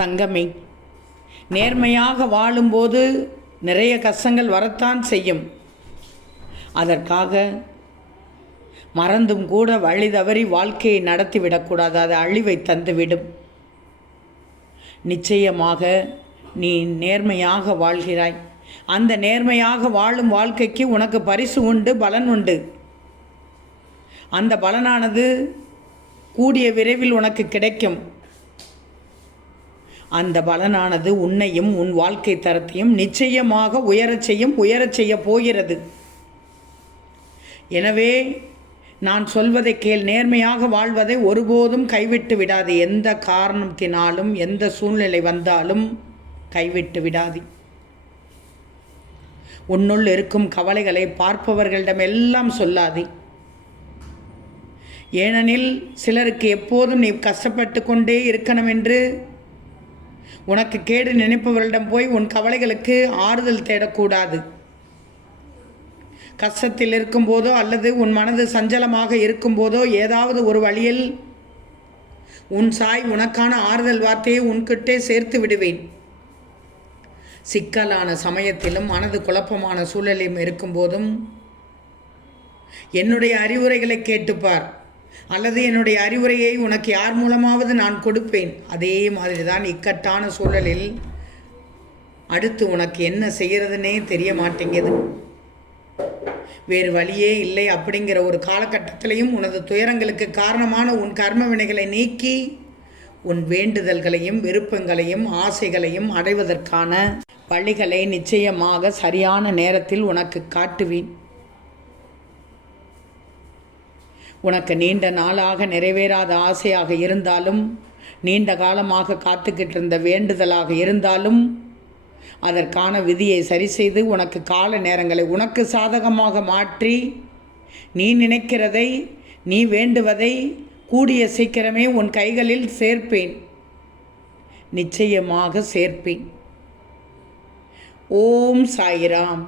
தங்கமே, நேர்மையாக வாழும்போது நிறைய கஷ்டங்கள் வரத்தான் செய்யும். அதற்காக மறந்தும் கூட வழி தவறி வாழ்க்கையை நடத்திவிடக்கூடாது. அது அழிவை தந்துவிடும். நிச்சயமாக நீ நேர்மையாக வாழ்கிறாய். அந்த நேர்மையாக வாழும் வாழ்க்கைக்கு உனக்கு பரிசு உண்டு, பலன் உண்டு. அந்த பலனானது கூடிய விரைவில் உனக்கு கிடைக்கும். அந்த பலனானது உன்னையும் உன் வாழ்க்கை தரத்தையும் நிச்சயமாக உயரச் செய்ய போகிறது. எனவே நான் சொல்வதை கேள். நேர்மையாக வாழ்வதை ஒருபோதும் கைவிட்டு விடாது. எந்த காரணத்தினாலும் எந்த சூழ்நிலை வந்தாலும் கைவிட்டு விடாது. உன்னுள் இருக்கும் கவலைகளை பார்ப்பவர்களிடமெல்லாம் சொல்லாதே. ஏனெனில் சிலருக்கு எப்போதும் நீ கஷ்டப்பட்டு கொண்டே இருக்கணும் என்று உனக்கு கேடு நினைப்பவர்களிடம் போய் உன் கவலைகளுக்கு ஆறுதல் தேடக்கூடாது. கஷ்டத்தில் இருக்கும்போதோ அல்லது உன் மனது சஞ்சலமாக இருக்கும்போதோ ஏதாவது ஒரு வழியில் உன் சாய் உனக்கான ஆறுதல் வார்த்தையை உன்கிட்டே சேர்த்து விடுவேன். சிக்கலான சமயத்திலும் மனது குழப்பமான சூழலிலும் இருக்கும்போதும் என்னுடைய அறிவுரைகளை கேட்டுப்பார், அல்லது என்னுடைய அறிவுரையை உனக்கு யார் மூலமாவது நான் கொடுப்பேன். அதே மாதிரி தான் இக்கட்டான சூழலில் அடுத்து உனக்கு என்ன செய்கிறதுனே தெரிய மாட்டேங்குது, வேறு வழியே இல்லை அப்படிங்கிற ஒரு காலகட்டத்திலையும் உனது துயரங்களுக்கு காரணமான உன் கர்ம வினைகளை நீக்கி உன் வேண்டுதல்களையும் விருப்பங்களையும் ஆசைகளையும் அடைவதற்கான வழிகளை நிச்சயமாக சரியான நேரத்தில் உனக்கு காட்டுவேன். உனக்கு நீண்ட நாளாக நிறைவேறாத ஆசையாக இருந்தாலும், நீண்ட காலமாக காத்துக்கிட்டு இருந்த வேண்டுதலாக இருந்தாலும், அதற்கான விதியை சரி செய்து உனக்கு கால நேரங்களை உனக்கு சாதகமாக மாற்றி நீ நினைக்கிறதை, நீ வேண்டுவதை கூடிய சீக்கிரமே உன் கைகளில் சேர்ப்பேன். நிச்சயமாக சேர்ப்பேன். ஓம் சாய்ராம்.